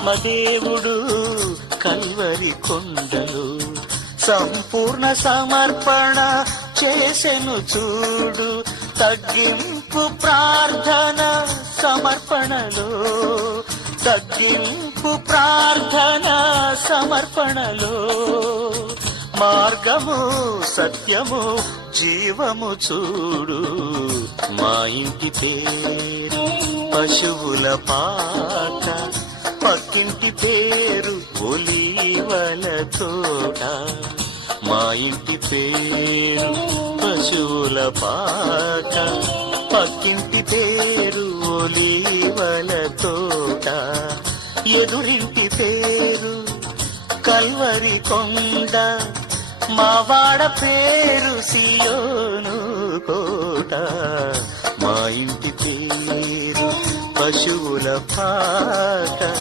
ఆత్మదేవుడు కల్వరి కొండలు సంపూర్ణ సమర్పణ చేసెను చూడు. తగ్గింపు ప్రార్థన సమర్పణలో, తగ్గింపు ప్రార్థన సమర్పణలో, మార్గము సత్యము జీవము చూడు. మా ఇంటి పేరు పశువుల పాక, పక్కింటి పేరు ఒలీవల తోట. మా ఇంటి పేరు పశువుల పాక, పక్కింటి పేరు ఒలీవల తోట. ఎదురింటి పేరు కల్వరి కొండ, మా వాడ పేరు సియోను కోట. మా ఇంటి పేరు పశువుల పాక.